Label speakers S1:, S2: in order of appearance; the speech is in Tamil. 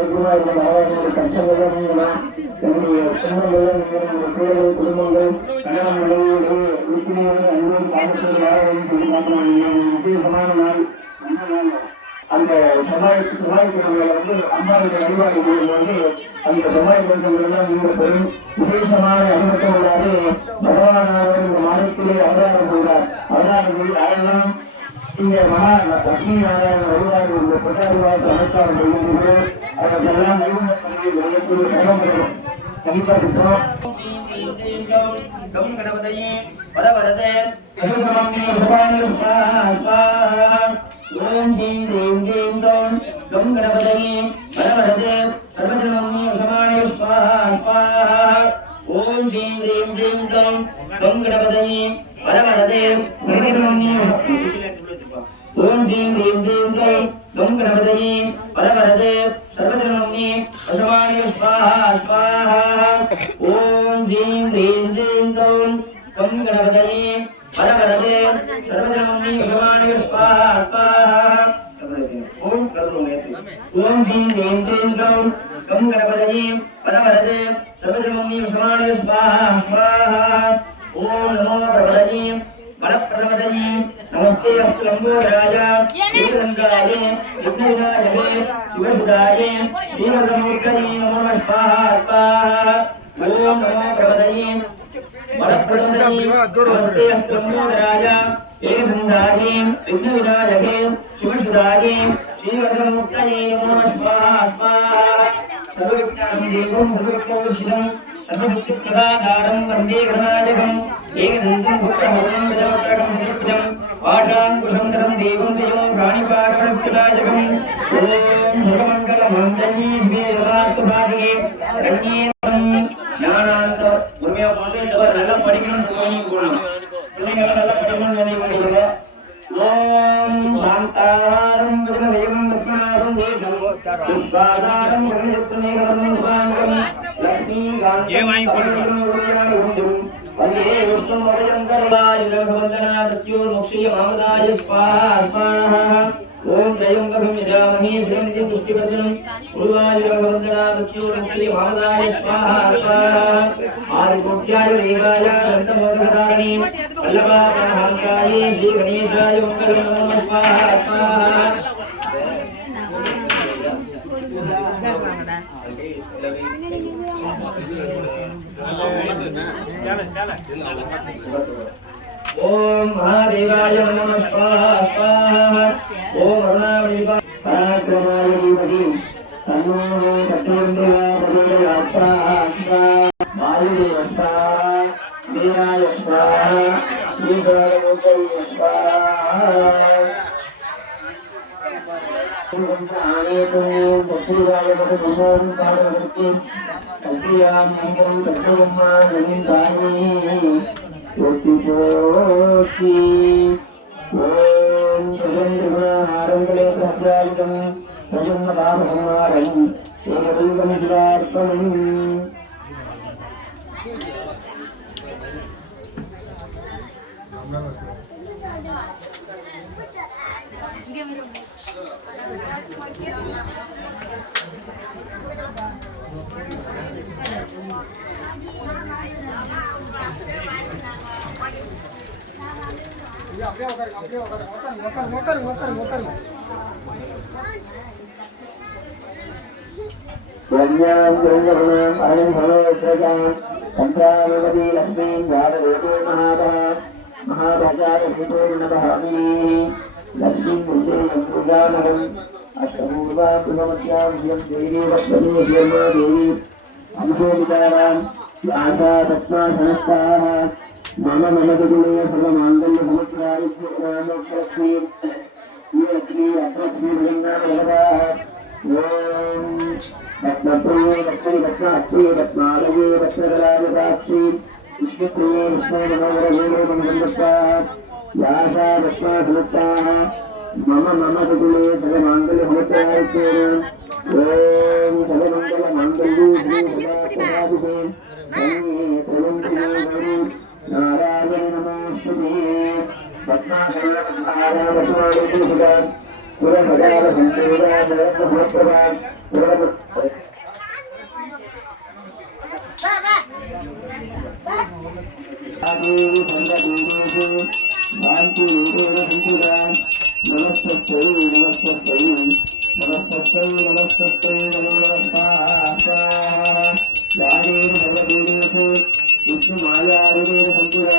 S1: எவ்வளோ சௌக்கியமா இருக்கும் ஆலயங்களோட கஷ்டங்கள் நீங்களாம் என்னுடைய பிள்ளைகள் குடும்பங்கள் கல்யாணங்கள் வீட்டிலேயே அன்பும் பாசத்தில் வாழணும் விசேஷமான நாள் நல்ல நாள் அந்த செவ்வாய் செவ்வாய்க்கிழமையில வந்து அம்மாவுடைய வழிபாடு செய்யும் வந்து அந்த செவ்வாய் கிழமைகள் எல்லாம் பெரும் விசேஷமான அறிவிக்க உள்ளாரு இந்த மாதத்திலே அவதாரம் செய்தார் அவதாரம் செய்து அதெல்லாம் இந்த மகா லட்சுமி நாராயண வழிபாடு இந்த பிரசாரிவாச அமைப்பாளர் செய்கின்றீர்கள் அதற்கெல்லாம் நைபுணத்தன்மையை வெளியக்கூடிய கடமைகள் கண்டிப்பாக
S2: கம் கணபதையே வரவரதே
S1: ஓம் ஹீம் ஹ்ரீம் ஹ்ரீம் தோம் கம் கணபதையே வரவரதே சர்வஜனமி விஷமானே ஸ்வாஹா ஸ்வாஹா ஓம் ஹீம் ஹ்ரீம் ஹ்ரீம் தோம் கம் கணபதையே வரவரதே சர்வஜனமி ह्रीं ह्रीं ह्रीं गे दुं गणपतये वरवरदे सर्वधर्मम्ये वशमाय स्वाहा स्वाहा। ॐ ह्रीं ह्रीं ह्रीं गौं त्वं गणपतये वरवरदे सर्वधर्मम्ये वशमाय स्वाहा स्वाहा। ॐ कर्मयति ॐ ह्रीं ह्रीं ह्रीं गौं त्वं गणपतये वरवरदे सर्वधर्मम्ये वशमाय स्वाहा स्वाहा। లంబోదరాజా శ్రీరంగాయే యజ్ఞ వినాయకే శివసుదాయే శ్రీమృతమూర్తయే నమో స్వాహ ఓం నమో ప్రపదయే లంబోదరాజా ఏకందాయే యజ్ఞ వినాయకే శివసుదాయే శ్రీవర్ధమూర్తయే నమో స్వాహ సర్వవిజ్ఞానం దేవం సర్వవిజ్ఞోషితం సర్వవిద్యుత్ప్రదాదారం వందే కరుణాయకం ఏకదంతం భూతహరణం வந்தே கருணாயகம் ஏகதந்தம் புத்திரஹரணம் கஜவக்ரகம் சதுர்புஜம் பாஷாங்குஷம் தரம் தேவம் தயோ காணிபாகவத்பிலாயகம் ஓம் சர்வமங்கல மந்திரீ ஸ்ரீ ரமாத்மபாதிகே ரண்யேதம் ஞானாந்த உண்மையா வந்து இந்த மாதிரி நல்லா படிக்கணும்னு தோணி போகணும். பிள்ளைங்க நல்லா படிக்கணும்னு தோணி போகிறீங்க ஓம் சாந்தாரம் விஜயதேவம் பத்மநாபம் தேசம் புஷ்பாதாரம் ஜெகஜத்மேகவர்ணம் உபாங்கம் லக்ஷ்மீகாந்தம் வந்தே விஷ்ணு ఓం త్రయంబకం యజామహే భిరంజి పుష్టివర్ధనం ఉర్వాయురవందనా మృత్యుర్ముక్షి మామదాయ స్వాహ ఆదికోట్యాయ దేవాయ దంతమోదకదారణి పల్లవాపనహాంకాయే శ్రీ గణేశాయ మంగళం నమః స్వాహ ஓம் மகாதேவாய நம ஸ்வாஹா ஸ்வாஹா ஓம் அருணாமணி பராக்கிரமாய தீமகி தன்னோ ஏகதீபம்
S3: அப்படியே உட்காருங்க அப்படியே உட்காருங்க உட்காருங்க உட்காருங்க உட்காருங்க உட்காருங்க
S1: ரம்யாம் திருங்ககுணாம் அரண் చంద్రావతి లక్ష్మీ జాతవేదో మహాభాగ మహాభాగారూపో నమ మమ మనదుగుణే సర్వమాంగళ్య సంవత్సరాలక్ష్మీ లక్ష్మీ అగ్రక్ష్మీ ఓం రత్నప్రియ రత్న రత్నాక్షి రత్నాలయే రత్నగలాయ సాక్షి విష్ణుప్రియ వ్యాసారత్నాభిలుప్తాः మమ మమ కుటులే సదమాంగల్య సమత్యాయత్వేన ఓం సదమంగళ మాంగళ్యూ భూ సదాభిషే నారాయణ నమోస్తుతే పద్మాకరణ పురసగాల సంకేదా జగత్ సమత్రవా పుర Thank you. शान्तिरूपेण सङ्कुला नमस्तस्थै नमस्तस्थै नमस्तस्थै नमस्तस्थै नमो नमस्ताः स्वाहा यानेन सर्वपीडेषु विष्णुमायारूपेण सङ्कुला